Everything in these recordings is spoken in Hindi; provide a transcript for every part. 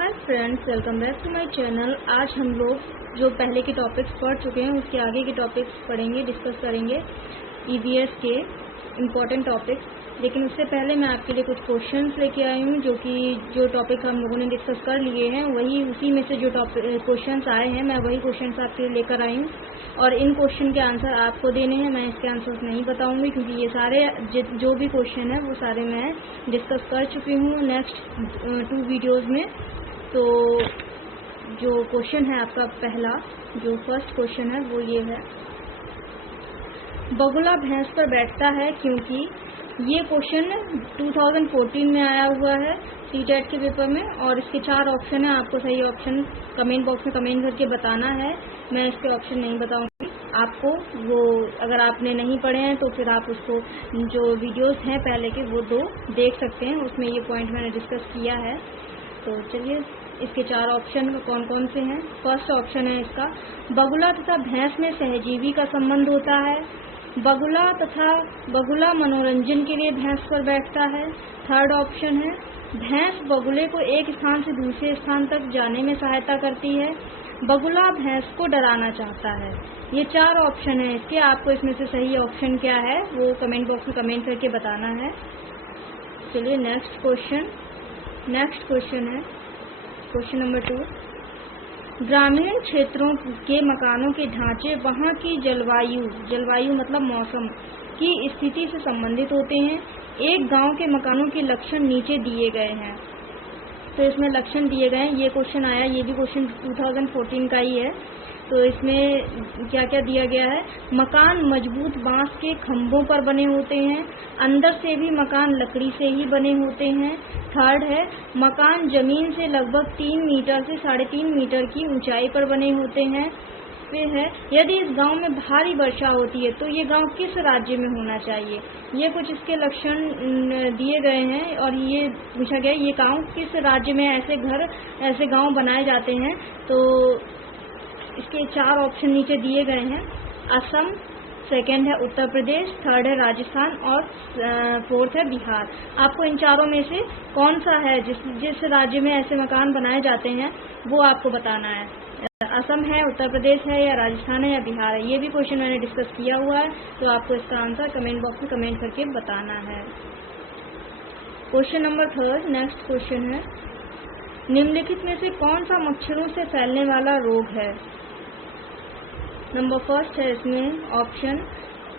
Hi friends, welcome back to my channel. आज हम लोग जो पहले के टॉपिक्स पढ़ चुके हैं उसके आगे के टॉपिक्स पढ़ेंगे, डिस्कस करेंगे ईवीएस के इम्पोर्टेंट टॉपिक्स। लेकिन उससे पहले मैं आपके लिए कुछ क्वेश्चंस लेके आई हूँ जो टॉपिक हम लोगों ने डिस्कस कर लिए हैं, वही उसी में से जो क्वेश्चंस आए हैं मैं वही क्वेश्चंस आपके लिए लेकर आई हूँ। और इन क्वेश्चन के आंसर आपको देने हैं, मैं इसके आंसर्स नहीं बताऊंगी क्योंकि ये सारे जो भी क्वेश्चन है वो सारे मैं डिस्कस कर चुकी हूँ नेक्स्ट 2 वीडियोज़ में। तो जो क्वेश्चन है आपका पहला, जो फर्स्ट क्वेश्चन है वो ये है, बगुला भैंस पर बैठता है क्योंकि। ये क्वेश्चन 2014 में आया हुआ है सीटेट के पेपर में, और इसके 4 ऑप्शन है। आपको सही ऑप्शन कमेंट बॉक्स में कमेंट करके बताना है। मैं इसके ऑप्शन नहीं बताऊंगी आपको, वो अगर आपने नहीं पढ़े हैं तो फिर आप उसको जो वीडियोस हैं पहले के वो 2 देख सकते हैं, उसमें ये पॉइंट मैंने डिस्कस किया है। तो चलिए इसके 4 ऑप्शन कौन कौन से हैं। फर्स्ट ऑप्शन है इसका, बगुला तथा भैंस में सहजीवी का संबंध होता है। बगुला मनोरंजन के लिए भैंस पर बैठता है। थर्ड ऑप्शन है, भैंस बगुले को एक स्थान से दूसरे स्थान तक जाने में सहायता करती है। बगुला भैंस को डराना चाहता है। ये 4 ऑप्शन है इसके। आपको इसमें से सही ऑप्शन क्या है वो कमेंट बॉक्स में कमेंट करके बताना है। चलिए नेक्स्ट क्वेश्चन है क्वेश्चन नंबर 2, ग्रामीण क्षेत्रों के मकानों के ढांचे वहां की जलवायु मतलब मौसम की स्थिति से संबंधित होते हैं। एक गांव के मकानों के लक्षण नीचे दिए गए हैं। तो इसमें लक्षण दिए गए हैं, ये क्वेश्चन आया, ये भी क्वेश्चन 2014 का ही है। तो इसमें क्या क्या दिया गया है, मकान मजबूत बांस के खंभों पर बने होते हैं। अंदर से भी मकान लकड़ी से ही बने होते हैं। थर्ड है, मकान जमीन से लगभग 3 मीटर से 3.5 मीटर की ऊंचाई पर बने होते हैं। फिर है, यदि इस गांव में भारी वर्षा होती है तो ये गांव किस राज्य में होना चाहिए। ये कुछ इसके लक्षण दिए गए हैं और ये पूछा गया ये गांव किस राज्य में ऐसे गांव बनाए जाते हैं। तो इसके 4 ऑप्शन नीचे दिए गए हैं, असम, सेकंड है उत्तर प्रदेश, थर्ड है राजस्थान और फोर्थ है बिहार। आपको इन चारों में से कौन सा है जिस राज्य में ऐसे मकान बनाए जाते हैं वो आपको बताना है। असम है, उत्तर प्रदेश है या राजस्थान है या बिहार है। ये भी क्वेश्चन मैंने डिस्कस किया हुआ है, तो आपको इसका आंसर कमेंट बॉक्स में कमेंट करके बताना है। क्वेश्चन नंबर 3, नेक्स्ट क्वेश्चन है, निम्नलिखित में से कौन सा मच्छरों से फैलने वाला रोग है। नंबर फर्स्ट है इसमें ऑप्शन,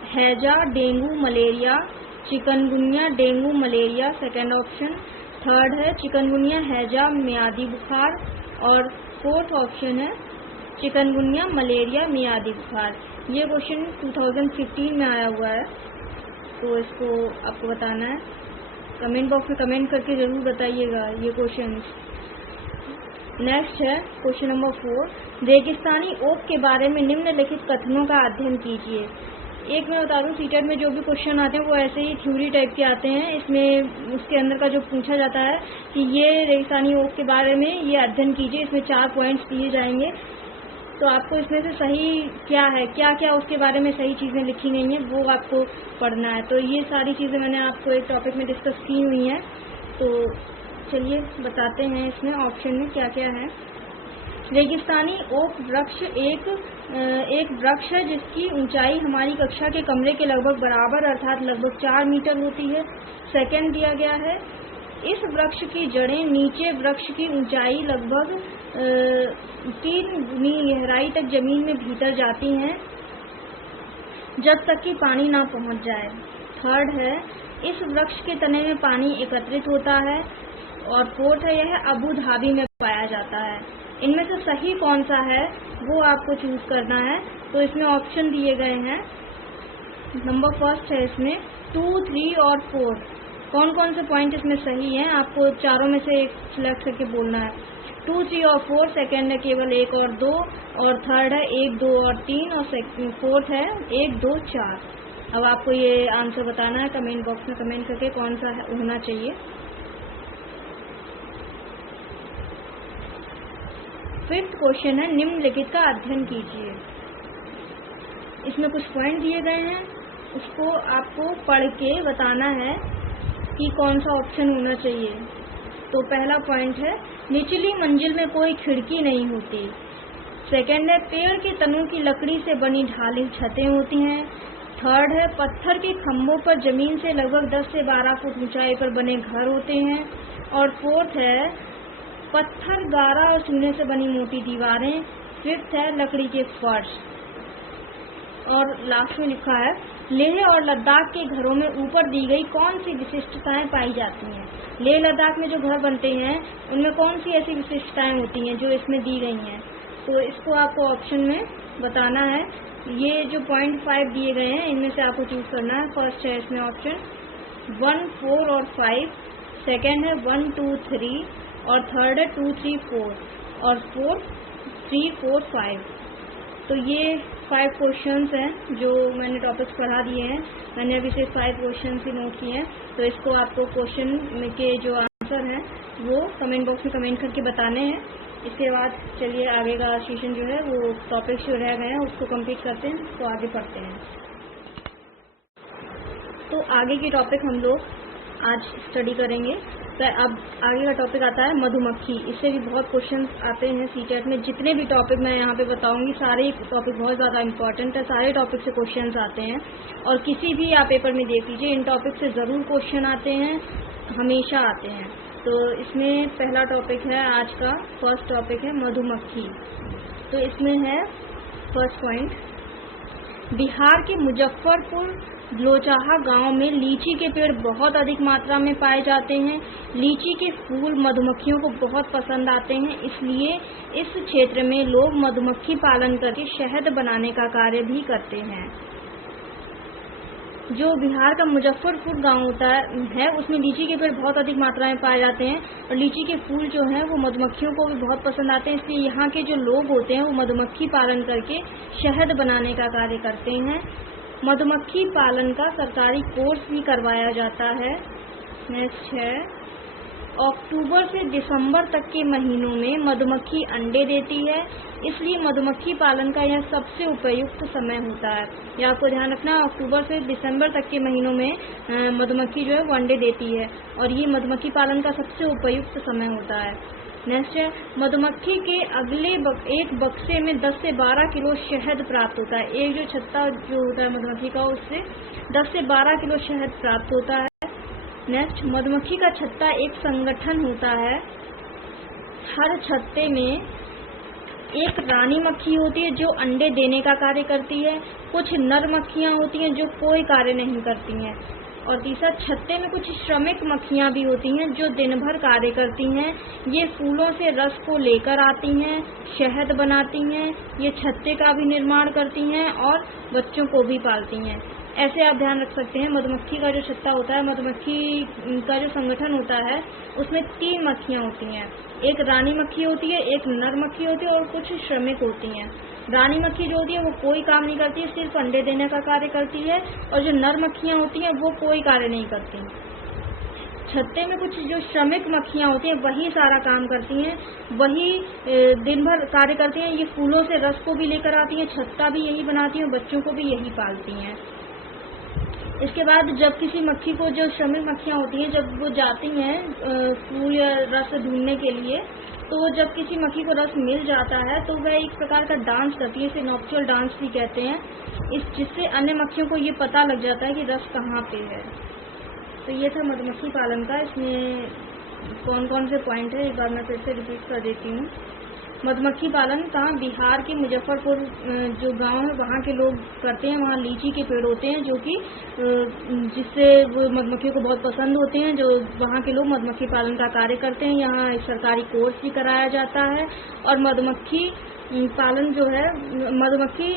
हैजा, dengue, malaria, chikungunya, dengue, malaria, second option. Third है चिकनगुनिया, हैजा, मियादी बुखार, और फोर्थ ऑप्शन है चिकनगुनिया, मलेरिया, मियादी बुखार। ये क्वेश्चन 2015 में आया हुआ है, तो इसको आपको बताना है। कमेंट बॉक्स में कमेंट करके जरूर बताइएगा ये क्वेश्चन। नेक्स्ट है क्वेश्चन नंबर 4, रेगिस्तानी ओक के बारे में निम्नलिखित कथनों का अध्ययन कीजिए। एक मैं बता दूं, सीटेट में जो भी क्वेश्चन आते हैं वो ऐसे ही थ्योरी टाइप के आते हैं। इसमें उसके अंदर का जो पूछा जाता है कि ये रेगिस्तानी ओक के बारे में ये अध्ययन कीजिए, इसमें 4 पॉइंट्स दिए जाएंगे। तो आपको इसमें से सही क्या है, क्या क्या उसके बारे में सही चीज़ें लिखी गई हैं वो आपको पढ़ना है। तो ये सारी चीज़ें मैंने आपको एक टॉपिक में डिस्कस की हुई हैं। तो चलिए बताते हैं इसमें ऑप्शन में क्या क्या है। रेगिस्तानी ओक वृक्ष एक वृक्ष है जिसकी ऊंचाई हमारी कक्षा के कमरे के लगभग बराबर अर्थात लगभग 4 मीटर होती है। सेकंड दिया गया है, इस वृक्ष की जड़ें नीचे वृक्ष की ऊंचाई लगभग 3 गुनी गहराई तक जमीन में भीतर जाती हैं जब तक कि पानी ना पहुंच जाए। थर्ड है, इस वृक्ष के तने में पानी एकत्रित होता है। और फोर्थ है, यह अबू धाबी में पाया जाता है। इनमें से सही कौन सा है वो आपको चूज करना है। तो इसमें ऑप्शन दिए गए हैं, नंबर फर्स्ट है इसमें 2, 3 और 4। कौन कौन से पॉइंट इसमें सही हैं आपको चारों में से एक सिलेक्ट करके बोलना है। 2, 3 और 4, सेकंड है केवल 1 और 2, और थर्ड है 1, 2 और 3, और फोर्थ है 1, 2, 4। अब आपको ये आंसर बताना है कमेंट बॉक्स में कमेंट करके कौन सा होना चाहिए। फिफ्थ क्वेश्चन है, निम्नलिखित का अध्ययन कीजिए। इसमें कुछ पॉइंट दिए गए हैं, उसको आपको पढ़ के बताना है कि कौन सा ऑप्शन होना चाहिए। तो पहला पॉइंट है निचली मंजिल में कोई खिड़की नहीं होती। सेकेंड है पेड़ के तनों की लकड़ी से बनी ढाली छतें होती हैं। थर्ड है पत्थर के खंभों पर जमीन से लगभग 10 से 12 फुट ऊंचाई पर बने घर होते हैं। और फोर्थ है पत्थर, गारा और चूने से बनी मोटी दीवारें। फिफ्थ है लकड़ी के फर्श। और लास्ट में लिखा है लेह और लद्दाख के घरों में ऊपर दी गई कौन सी विशिष्टताएं पाई जाती हैं। लेह लद्दाख में जो घर बनते हैं उनमें कौन सी ऐसी विशिष्टताएं होती हैं जो इसमें दी गई हैं। तो इसको आपको ऑप्शन में बताना है। ये जो पॉइंट 5 दिए गए हैं इनमें से आपको चूज करना है। फर्स्ट है इसमें ऑप्शन 1, 4 और 5। सेकेंड है 1, 2, 3 और थर्ड है 2, 3, 4 और फोर्थ 3, 4, 5। तो ये 5 क्वेश्चंस हैं जो मैंने टॉपिक्स पढ़ा दिए हैं। मैंने अभी सिर्फ 5 क्वेश्चंस ही नोट किए हैं। तो इसको आपको क्वेश्चन के जो आंसर हैं वो कमेंट बॉक्स में कमेंट करके बताने हैं। इसके बाद चलिए आगे का सेशन जो है वो टॉपिक्स जो रह गए हैं उसको कंप्लीट करते हैं, तो आगे पढ़ते हैं। तो आगे की टॉपिक हम लोग आज स्टडी करेंगे। तो अब आगे का टॉपिक आता है मधुमक्खी। इससे भी बहुत क्वेश्चंस आते हैं सीटेट में। जितने भी टॉपिक मैं यहाँ पे बताऊंगी सारे टॉपिक बहुत ज़्यादा इंपॉर्टेंट है। सारे टॉपिक से क्वेश्चंस आते हैं और किसी भी आप पेपर में देख लीजिए इन टॉपिक से ज़रूर क्वेश्चन आते हैं, हमेशा आते हैं। तो इसमें पहला टॉपिक है आज का, फर्स्ट टॉपिक है मधुमक्खी। तो इसमें है फर्स्ट पॉइंट, बिहार के मुजफ्फरपुर लोचाहा गांव में लीची के पेड़ बहुत अधिक मात्रा में पाए जाते हैं। लीची के फूल मधुमक्खियों को बहुत पसंद आते हैं, इसलिए इस क्षेत्र में लोग मधुमक्खी पालन करके शहद बनाने का कार्य भी करते हैं। जो बिहार का मुजफ्फरपुर गांव होता है उसमें लीची के पेड़ बहुत अधिक मात्रा में पाए जाते हैं और लीची के फूल जो हैं वो मधुमक्खियों को भी बहुत पसंद आते हैं, इसलिए यहाँ के जो लोग होते हैं वो मधुमक्खी पालन करके शहद बनाने का कार्य करते हैं। मधुमक्खी पालन का सरकारी कोर्स भी करवाया जाता है। नेक्स्ट है अक्टूबर से दिसंबर तक के महीनों में मधुमक्खी अंडे देती है, इसलिए मधुमक्खी पालन का यह सबसे उपयुक्त समय होता है। यह आपको ध्यान रखना, अक्टूबर से दिसंबर तक के महीनों में मधुमक्खी जो है वो अंडे देती है और ये मधुमक्खी पालन का सबसे उपयुक्त समय होता है। नेक्स्ट है मधुमक्खी के अगले एक बक्से में 10 से 12 किलो शहद प्राप्त होता है। एक जो छत्ता जो होता है मधुमक्खी का उससे 10 से 12 किलो शहद प्राप्त होता है। नेक्स्ट मधुमक्खी का छत्ता एक संगठन होता है। हर छत्ते में एक रानी मक्खी होती है जो अंडे देने का कार्य करती है, कुछ नर मक्खियां होती हैं जो कोई कार्य नहीं करती हैं और तीसरा छत्ते में कुछ श्रमिक मक्खियां भी होती हैं जो दिन भर कार्य करती हैं। ये फूलों से रस को लेकर आती हैं, शहद बनाती हैं, ये छत्ते का भी निर्माण करती हैं और बच्चों को भी पालती हैं। ऐसे आप ध्यान रख सकते हैं मधुमक्खी का जो छत्ता होता है, मधुमक्खी का जो संगठन होता है उसमें 3 मक्खियां होती हैं। एक रानी मक्खी होती है, एक नर मक्खी होती है और कुछ श्रमिक होती हैं। रानी मक्खी जो होती है वो कोई काम नहीं करती है, सिर्फ अंडे देने का कार्य करती है और जो नर मक्खियां होती हैं वो कोई कार्य नहीं करती। छत्ते में कुछ जो श्रमिक मक्खियां होती हैं वही सारा काम करती हैं, वही दिन भर कार्य करती हैं। ये फूलों से रस को भी लेकर आती हैं, छत्ता भी यही बनाती हैं, बच्चों को भी यही पालती हैं। इसके बाद जब किसी मक्खी को, जो श्रमिक मक्खियाँ होती हैं, जब वो जाती हैं फूल या रस ढूंढने के लिए, तो जब किसी मक्खी को रस मिल जाता है तो वह एक प्रकार का डांस करती है, इसे नॉक्चुअल डांस भी कहते हैं, जिससे अन्य मक्खियों को ये पता लग जाता है कि रस कहाँ पे है। तो ये था मधुमक्खी पालन का। इसमें कौन कौन से पॉइंट है एक बार मैं फिर से रिपीट कर देती हूँ। मधुमक्खी पालन कहाँ, बिहार के मुजफ्फरपुर जो गांव है वहाँ के लोग करते हैं। वहाँ लीची के पेड़ होते हैं जो कि जिससे वो मधुमक्खियों को बहुत पसंद होते हैं, जो वहाँ के लोग मधुमक्खी पालन का कार्य करते हैं। यहाँ एक सरकारी कोर्स भी कराया जाता है और मधुमक्खी पालन जो है, मधुमक्खी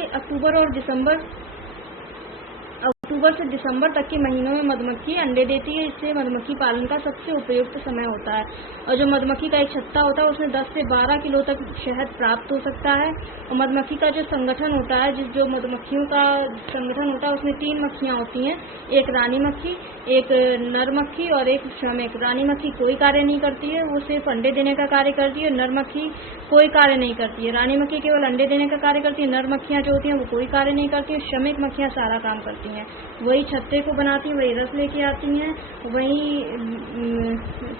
अक्टूबर से दिसंबर तक के महीनों में मधुमक्खी अंडे देती है, इससे मधुमक्खी पालन का सबसे उपयुक्त समय होता है। और जो मधुमक्खी का एक छत्ता होता है उसमें 10 से 12 किलो तक शहद प्राप्त हो सकता है। और मधुमक्खी का जो संगठन होता है, जो मधुमक्खियों का संगठन होता है, उसमें 3 मक्खियाँ होती हैं, एक रानी मक्खी, एक नर मक्खी और एक श्रमिक। रानी मक्खी कोई कार्य नहीं करती है, वो सिर्फ अंडे देने का कार्य करती है। नर मक्खी कोई कार्य नहीं करती है, रानी मक्खी केवल अंडे देने का कार्य करती है। नर मक्खियाँ जो होती हैं वो कोई कार्य नहीं करती है, श्रमिक मक्खियाँ सारा काम करती हैं। वही छत्ते को बनाती हैं, वही रस लेके आती हैं, वही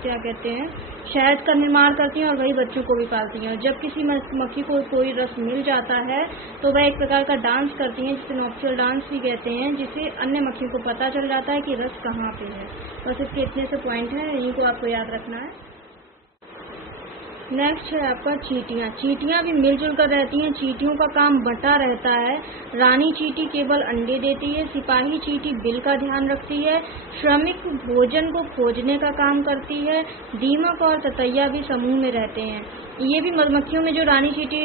क्या कहते हैं शहद का निर्माण करती हैं और वही बच्चों को भी पालती हैं। और जब किसी मक्खी को कोई रस मिल जाता है तो वह एक प्रकार का डांस करती हैं, जिसे नॉप्शियल डांस भी कहते हैं, जिससे अन्य मक्खियों को पता चल जाता है कि रस कहाँ पे है। बस इसके इतने से पॉइंट हैं, इन्हीं को आपको याद रखना है। नेक्स्ट है आपका चींटियाँ। चींटियाँ भी मिलजुल कर रहती हैं। चींटियों का काम बटा रहता है। रानी चींटी केवल अंडे देती है, सिपाही चींटी बिल का ध्यान रखती है, श्रमिक भोजन को खोजने का काम करती है, दीमक और ततैया भी समूह में रहते हैं। ये भी मधुमक्खियों में जो रानी चींटी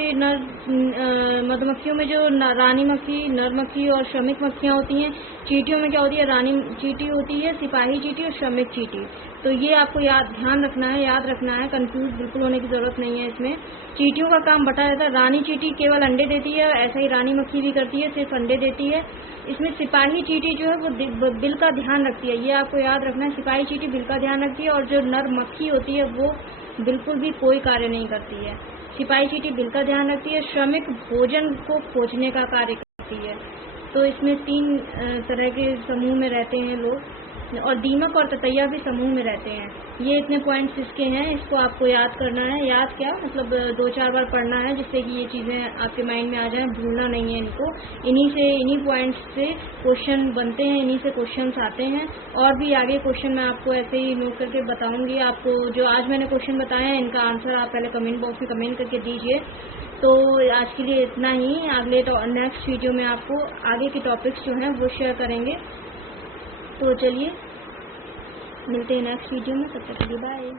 मधुमक्खियों में जो रानी मक्खी, नर मक्खी और श्रमिक मक्खियाँ होती हैं। चींटियों में क्या होती है, रानी चींटी होती है, सिपाही चींटी और श्रमिक चींटी। तो ये आपको ध्यान रखना है, याद रखना है, कंफ्यूज बिल्कुल होने की जरूरत नहीं है इसमें। चींटियों का काम बटा रहता है। रानी चींटी केवल अंडे देती है, ऐसा ही रानी मक्खी भी करती है, सिर्फ अंडे देती है। इसमें सिपाही चींटी जो है वो बिल का ध्यान रखती है, ये आपको याद रखना है। सिपाही चींटी बिल का ध्यान रखती है और जो नर मक्खी होती है वो बिल्कुल भी कोई कार्य नहीं करती है। सिपाही चींटी बिल का ध्यान रखती है, श्रमिक भोजन को खोजने का कार्य करती है। तो इसमें 3 तरह के समूह में रहते हैं लोग, और दीमक और ततैया भी समूह में रहते हैं। ये इतने पॉइंट्स इसके हैं, इसको आपको याद करना है। याद क्या मतलब 2-4 बार पढ़ना है, जिससे कि ये चीज़ें आपके माइंड में आ जाएं, भूलना नहीं है इनको। इन्हीं पॉइंट्स से क्वेश्चन बनते हैं, इन्हीं से क्वेश्चंस आते हैं। और भी आगे क्वेश्चन मैं आपको ऐसे ही नोट करके बताऊंगी। आपको जो आज मैंने क्वेश्चन बताए हैं इनका आंसर आप पहले कमेंट बॉक्स में कमेंट करके दीजिए। तो आज के लिए इतना ही। अगले नेक्स्ट वीडियो में आपको आगे के टॉपिक्स जो हैं वो शेयर करेंगे। तो चलिए मिलते हैं नेक्स्ट वीडियो में, तब तक के लिए बाय।